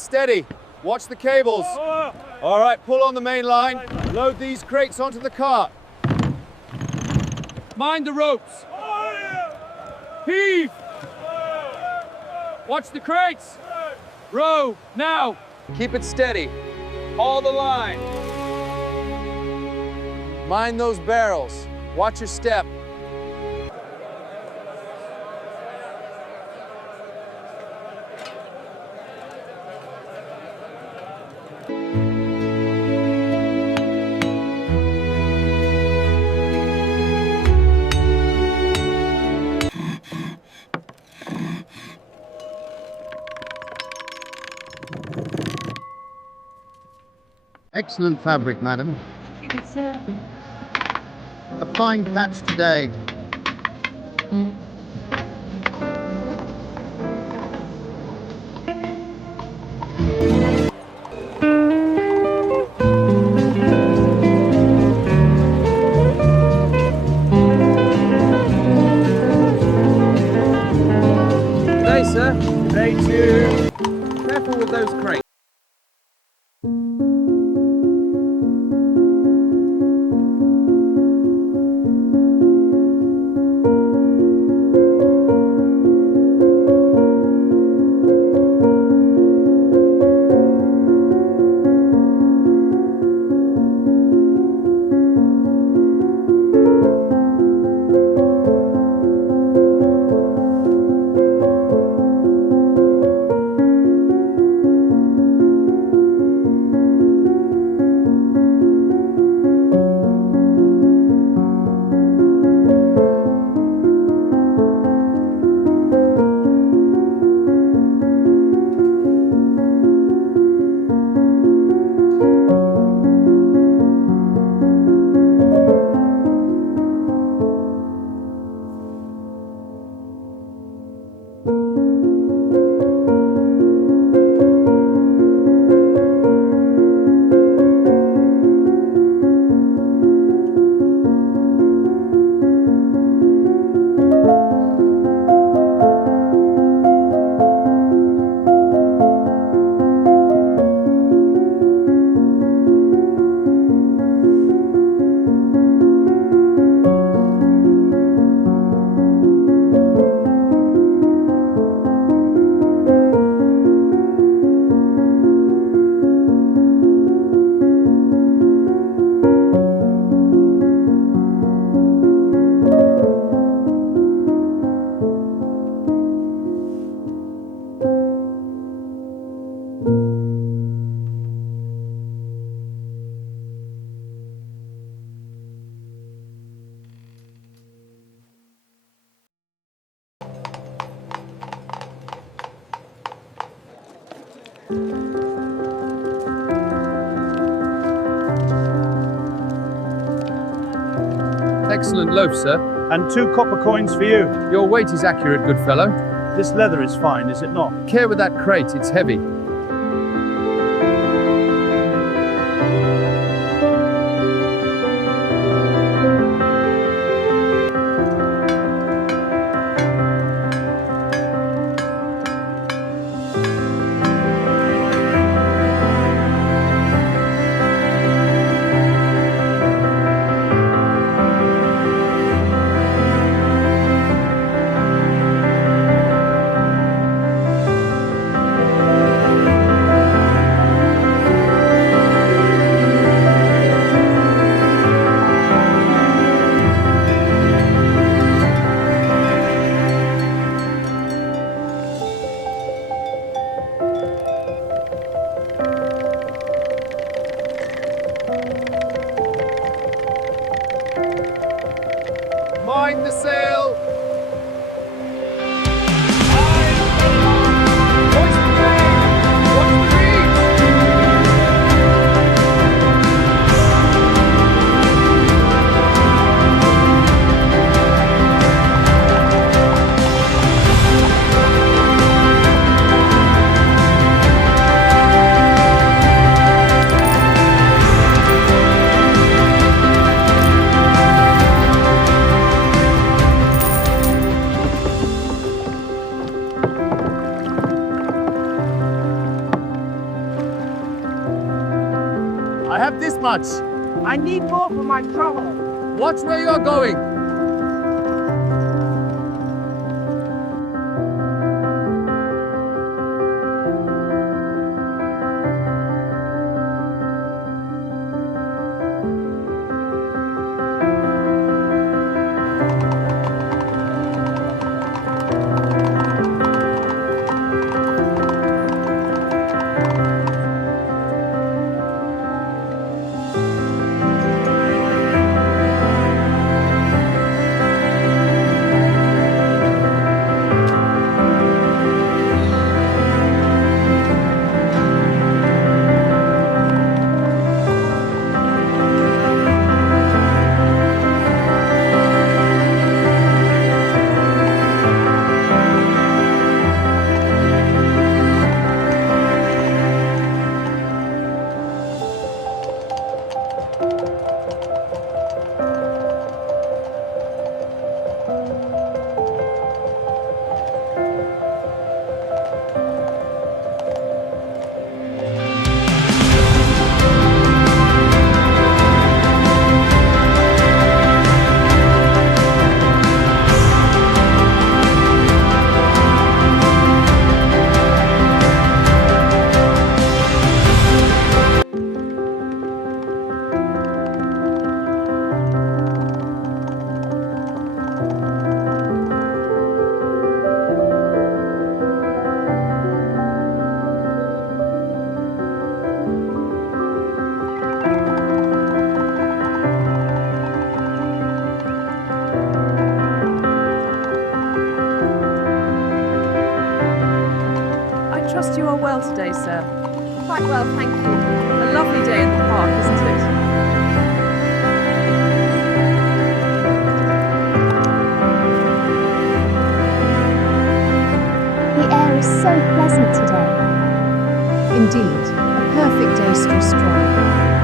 it steady. Watch the cables. All right, pull on the main line. Load these crates onto the cart. Mind the ropes. Heave. Watch the crates. Row, now. Keep it steady. Haul the line. Mind those barrels. Watch your step. Excellent fabric, madam. It's A fine patch today. Day, sir. Day 2. Careful with those crates. Excellent loaf, sir. And 2 copper coins for you. Your weight is accurate, good fellow. This leather is fine, is it not? Care with that crate, it's heavy. Mind the sail! Hoist the main! Watch the reeds! I have this much. I need more for my trouble. Watch where you are going. I trust you are well today, sir. Quite well, thank you. A lovely day in the park, isn't it? The air is so pleasant today. Indeed, a perfect day to stroll.